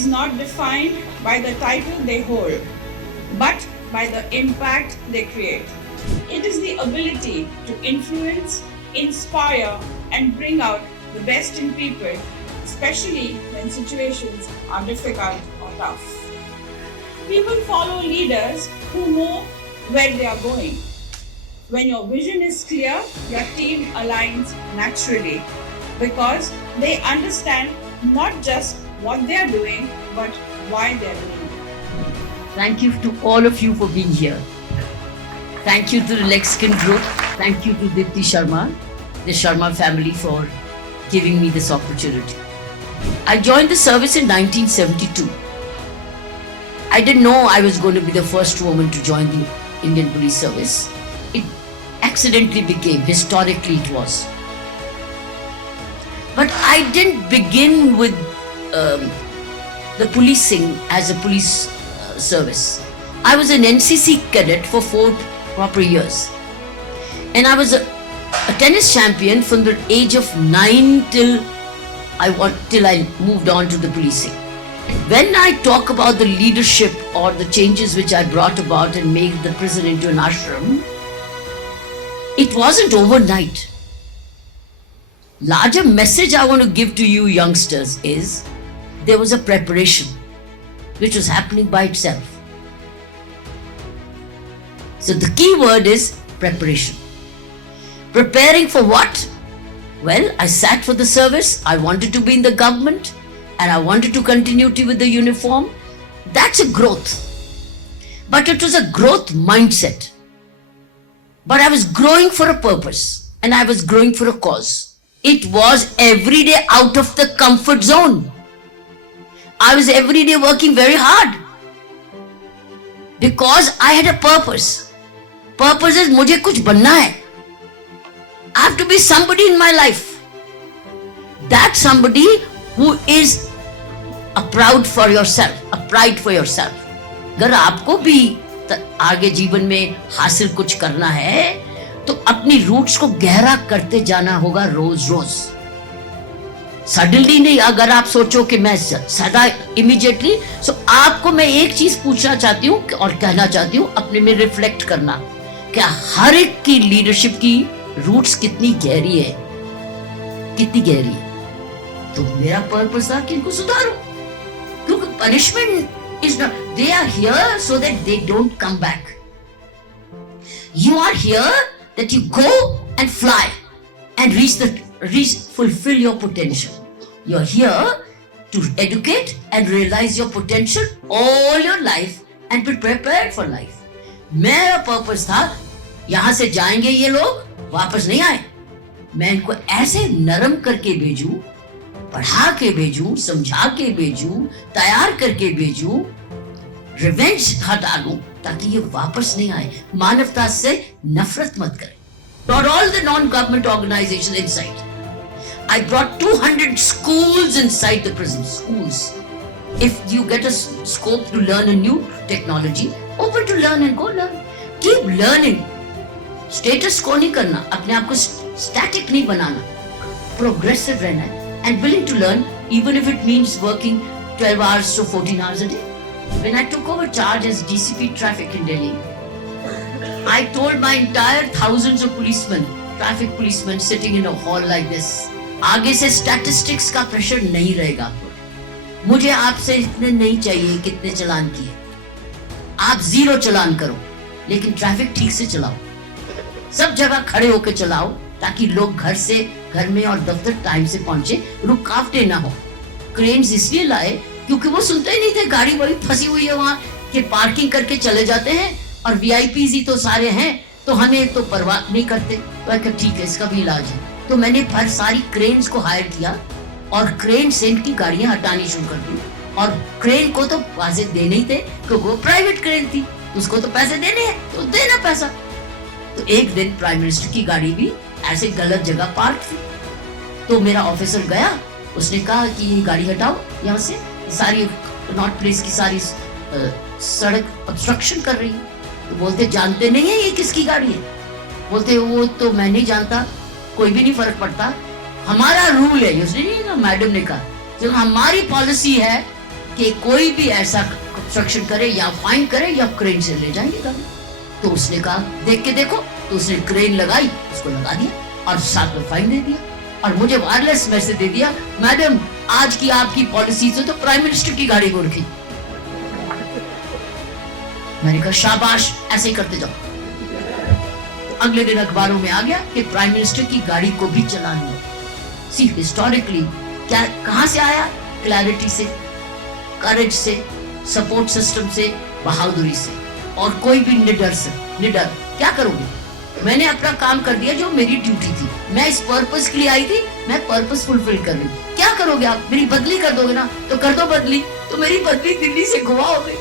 is not defined by the title they hold, but by the impact they create. It is the ability to influence, inspire, and bring out the best in people, especially when situations are difficult or tough. People follow leaders who know where they are going. When your vision is clear, your team aligns naturally because they understand not just what they are doing, but why they are doing it. Thank you to all of you for being here. Thank you to the Lexicon Group. Thank you to Dipti Sharma, the Sharma family, for giving me this opportunity. I joined the service in 1972. I didn't know I was going to be the first woman to join the Indian Police Service. It accidentally became, historically it was. But I didn't begin with the policing as a police service. I was an NCC cadet for 4 proper years. And I was a tennis champion from the age of 9 till I moved on to the policing. When I talk about the leadership or the changes which I brought about and made the prison into an ashram, it wasn't overnight. Larger message I want to give to you youngsters is there was a preparation which was happening by itself. So the key word is preparation. Preparing for what? Well, I sat for the service, I wanted to be in the government, and I wanted to continue with the uniform. That's a growth. But it was a growth mindset. But I was growing for a purpose, and I was growing for a cause. It was every day out of the comfort zone. I was every day working very hard because I had a purpose. Purpose is मुझे कुछ बनना है. I have to be somebody in my life. That somebody who is a proud for yourself, a pride for yourself. अगर आपको भी आगे जीवन में हासिल कुछ करना है तो अपनी रूट्स को गहरा करते जाना होगा रोज रोज. सडनली नहीं. अगर आप सोचो कि मैं सदा इमीडिएटली, सो आपको मैं एक चीज पूछना चाहती हूँ और कहना चाहती हूँ, अपने में रिफ्लेक्ट करना क्या हर एक की लीडरशिप की रूट्स कितनी गहरी है, कितनी गहरी है. तो मेरा पर्पस था कि इनको सुधारो, क्योंकि punishment is not, they are here so that they don't come back. You are here that you go and fly and fulfill your potential. You are here to educate and realize your potential all your life and be prepared for life. मेरा purpose था यहाँ से जाएंगे ये लोग, वापस नहीं आए. मैं इनको ऐसे नरम करके भेजूं, पढ़ा के भेजूं, समझा के भेजूं, तैयार करके भेजूं, रिवेंज हटा दूं ताकि ये वापस नहीं आए. मानवता से नफरत मत करें. Brought all the non-government organizations inside. I brought 200 schools inside the prison. Schools. If you get a scope to learn a new technology, open to learn and go learn. Keep learning. Status को नहीं करना, अपने आप को static नहीं बनाना. Progressive रहना है and willing to learn, even if it means working 12 hours to 14 hours a day. When I took over charge as DCP Traffic in Delhi, I told my entire thousands of policemen, traffic policemen sitting in a hall like this, आगे से statistics का pressure नहीं रहेगा. मुझे आपसे इतने नहीं चाहिए कितने चलान किए. आप 0 चलान करो, लेकिन ट्रैफिक ठीक से चलाओ. सब जगह खड़े होकर चलाओ ताकि लोग घर में और दफ्तर टाइम से पहुंचे, रुकावटें ना हो. क्रेन्स इसलिए लाए क्योंकि वो सुनते ही नहीं थे, गाड़ी वही फंसी हुई है वहां कि पार्किंग करके चले जाते हैं और वीआईपीज ही तो सारे हैं, तो हमें तो परवाह नहीं करते. तो मैं कहा ठीक है, इसका भी इलाज है. तो मैंने फिर सारी क्रेन्स को हायर किया और क्रेन से इनकी गाड़ियां हटानी शुरू कर दी. और क्रेन को तो पैसे देने ही थे क्योंकि वो प्राइवेट क्रेन थी, उसको तो पैसे देने हैं तो देना पैसा. तो एक दिन प्राइम मिनिस्टर की गाड़ी भी ऐसे गलत जगह पार्क थी. तो मेरा ऑफिसर गया, उसने कहा कि ये गाड़ी हटाओ यहाँ से, सारी नॉर्थ प्लेस की सारी सड़क ऑब्स्ट्रक्शन कर रही है. तो बोलते जानते नहीं है ये किसकी गाड़ी है. बोलते वो तो मैं नहीं जानता, कोई भी नहीं फर्क पड़ता, हमारा रूल है. उसने नहीं ना, मैडम ने कहा जो हमारी पॉलिसी है कि कोई भी ऐसा कंस्ट्रक्शन करे या फाइन करे या क्रेन से ले जाएंगे गाड़ी। तो उसने कहा देख के देखो, तो उसने क्रेन लगाई, उसको लगा दिया और साथ में फाइन दे दिया और मुझे वायरलेस मैसेज दे दिया, मैडम आज की आपकी पॉलिसी से तो प्राइम मिनिस्टर की गाड़ी को रखी। मैंने कहा शाबाश, ऐसे ही करते जाओ। अगले दिन अखबारों में आ गया कि प्राइम मिनिस्टर की गाड़ी को भी चलानी है। सी हिस्टोरिकली क्या कहां से आया? क्लैरिटी से, करेज से, सपोर्ट सिस्टम से, बहादुरी से, और कोई भी निडर से। निडर क्या करोगे? मैंने अपना काम कर दिया जो मेरी ड्यूटी थी, मैं इस पर्पस के लिए आई थी, मैं पर्पस फुलफिल कर रही हूँ। क्या करोगे आप? मेरी बदली कर दोगे ना? तो कर दो बदली। तो मेरी बदली दिल्ली से गोवा हो गई।